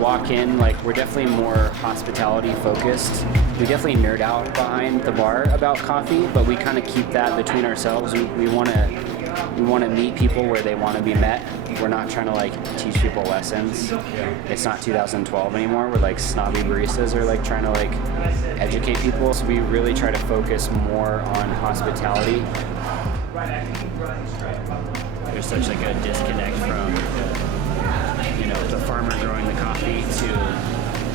walk in, like, we're definitely more hospitality focused. We definitely nerd out behind the bar about coffee, but we kind of keep that between ourselves. We want to meet people where they want to be met. We're not trying to like teach people lessons. It's not 2012 anymore. We're like snobby baristas are like trying to like educate people. So we really try to focus more on hospitality. There's such like a disconnect from, you know, the farmer growing the coffee to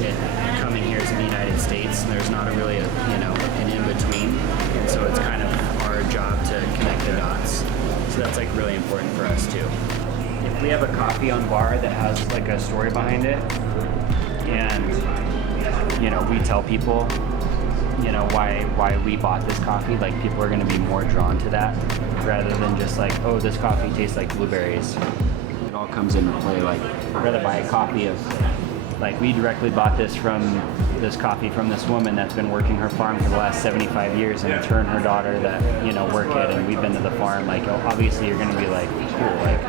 it coming here to the United States. There's not really an in-between. And so it's kind of our job to connect the dots. So that's like really important for us too. If we have a coffee on bar that has like a story behind it, and you know, we tell people, you know, why we bought this coffee, like people are going to be more drawn to that rather than just like, oh, this coffee tastes like blueberries. It all comes into play. Like, I'd rather buy a coffee of, like, we directly bought this coffee from this woman that's been working her farm for the last 75 years, and it's her and her daughter that, you know, work it, and we've been to the farm. Like, obviously you're going to be like, cool, like,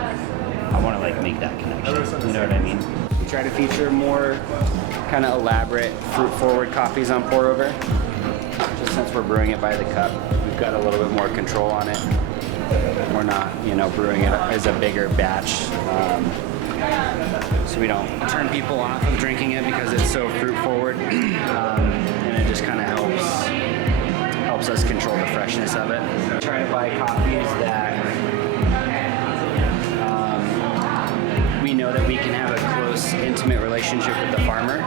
I want to like make that connection. You know what I mean? We try to feature more kind of elaborate, fruit-forward coffees on pour over. Just since we're brewing it by the cup, we've got a little bit more control on it. We're not, you know, brewing it as a bigger batch. So we don't turn people off of drinking it because it's so fruit-forward. And it just kind of helps us control the freshness of it. Try to buy coffees that we know that we can have a close, intimate relationship with the farmer.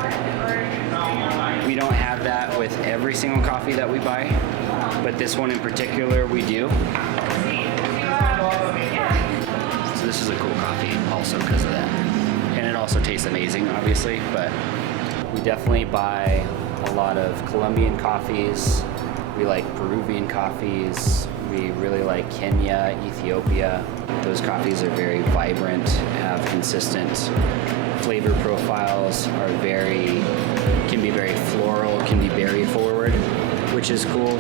We don't have that with every single coffee that we buy, but this one in particular we do. So this is a cool coffee also because of that. And it also tastes amazing, obviously, but we definitely buy a lot of Colombian coffees. We like Peruvian coffees. We really like Kenya, Ethiopia. Those coffees are very vibrant, have consistent flavor profiles, can be very floral, can be berry forward, which is cool.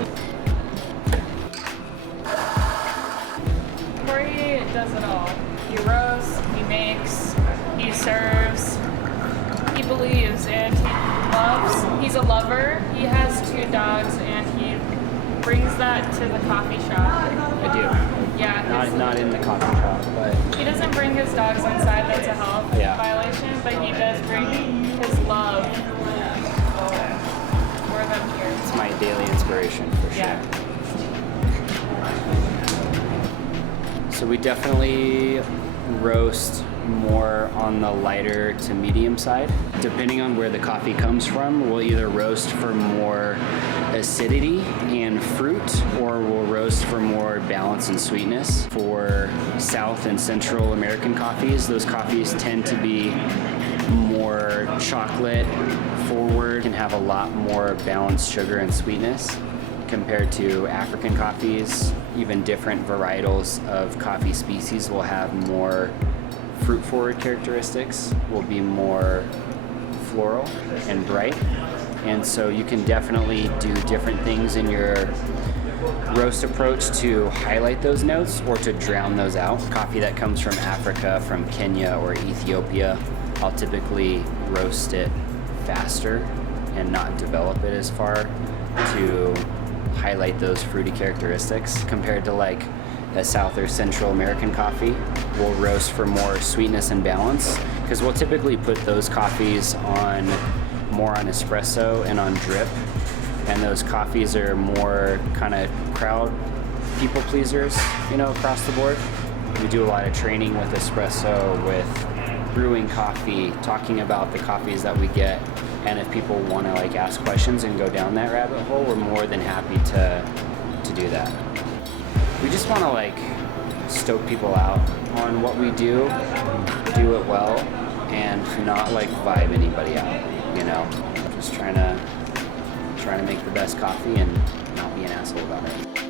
Corey does it all. He roasts, he makes, he serves, he believes, and he loves. He's a lover. He has 2 dogs, and he brings that to the coffee shop. I do. Yeah. Not in the coffee shop, but He doesn't bring his dogs inside. That's a health violation, but he does bring his love for them here. it's my daily inspiration for sure. Yeah. So we definitely roast more on the lighter to medium side. Depending on where the coffee comes from, we'll either roast for more acidity and fruit, or we'll roast for more balance and sweetness. For South and Central American coffees, those coffees tend to be more chocolate forward and have a lot more balanced sugar and sweetness compared to African coffees. Even different varietals of coffee species will have more fruit forward characteristics, will be more floral and bright. And so you can definitely do different things in your roast approach to highlight those notes or to drown those out. Coffee that comes from Africa, from Kenya or Ethiopia, I'll typically roast it faster and not develop it as far to highlight those fruity characteristics. Compared to like a South or Central American coffee, we'll roast for more sweetness and balance, because we'll typically put those coffees more on espresso and on drip, and those coffees are more kind of crowd people pleasers, you know, across the board. We do a lot of training with espresso, with brewing coffee, talking about the coffees that we get, and if people want to like ask questions and go down that rabbit hole, we're more than happy to do that. We just want to like stoke people out on what we do it well, and not like vibe anybody out, you know. Just trying to make the best coffee and not be an asshole about it.